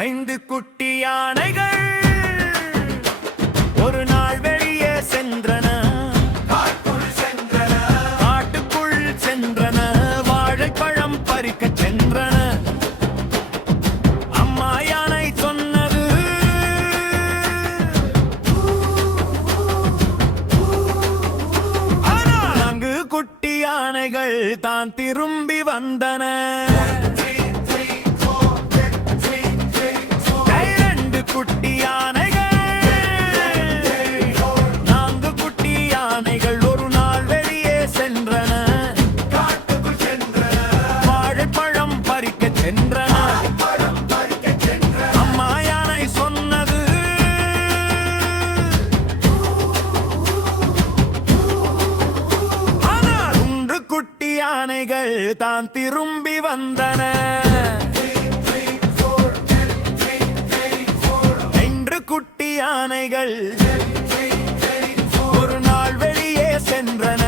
5 குட்டி யானைகள் ஒரு நாள் வெளியே சென்றன. காட்டுக்குள் சென்றன, வாழைப்பழம் பறிக்கச் சென்றன. அம்மா யானை சொன்னது, ஆனால் 4 குட்டி யானைகள் தான் திரும்பி வந்தன. குட்டி யானைகள் 4 குட்டி யானைகள் ஒரு நாள் வெளியே சென்றன. வாழைப்பழம் பறிக்கச் சென்றன. அம்மா யானை சொன்னது, ஆனால் 3 குட்டி யானைகள் தான் திரும்பி வந்தன. குட்டி யானைகள் ஒரு நாள் வெளியே சென்றன.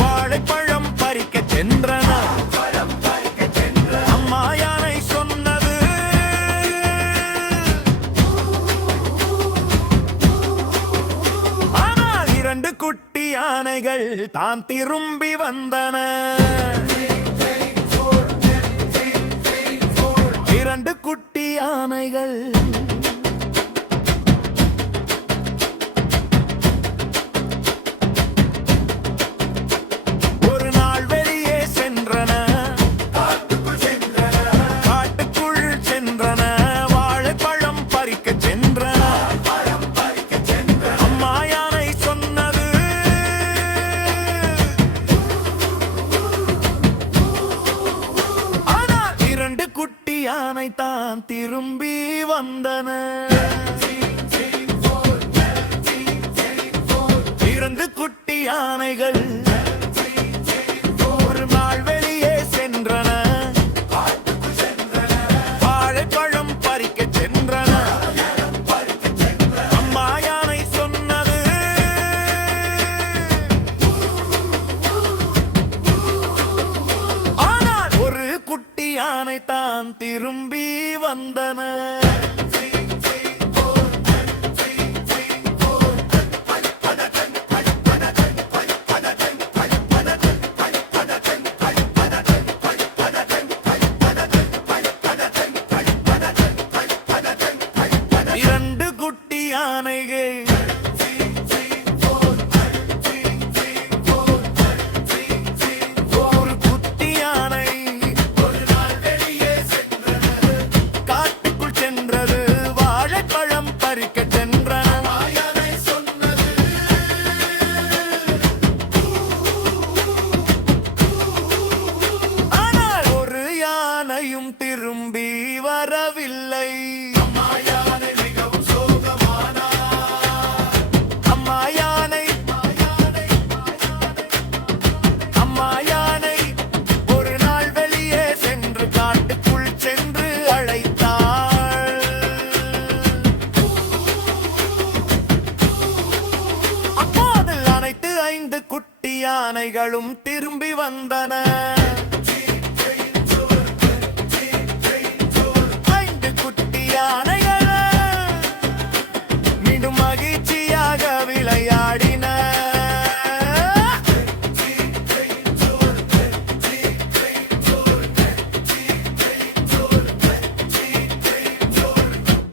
வாழைப்பழம் பறிக்கச் சென்றன. அம்மா யானை சொன்னது, ஆனால் 2 குட்டி யானைகள் தான் திரும்பி வந்தன. 2 குட்டி யானைகள் ஒரு நாள் வெளியே சென்றன. காட்டுக்குள் சென்றன, வாழைப்பழம் பறிக்கச் சென்றன. அம்மா யானை சொன்னது, ஆனால் 2 குட்டி யானை தான் திரும்பி வந்தன. 2 குட்டி யானைகள் ஒரு நாள் வெளியே சென்றன. வாழைப்பழம் பறிக்கச் சென்றன. அம்மா யானை சொன்னது, ஆனால் 1 குட்டி யானை தான் திரும்பி வந்தன. இரண்டு குட்டி யானைகள் ஒரு குட்டி யானை ஒரு நாள் வெளியே சென்றது. காட்டுக்குள் சென்றது, வாழைப்பழம் பறிக்கச் சென்றன. ஆனால் ஒரு யானையும் திரும்பி வரவில்லை. குட்டி யானைகளும் திரும்பி வந்தன. 5 குட்டி யானைகள் மீண்டும் மகிழ்ச்சியாக விளையாடின.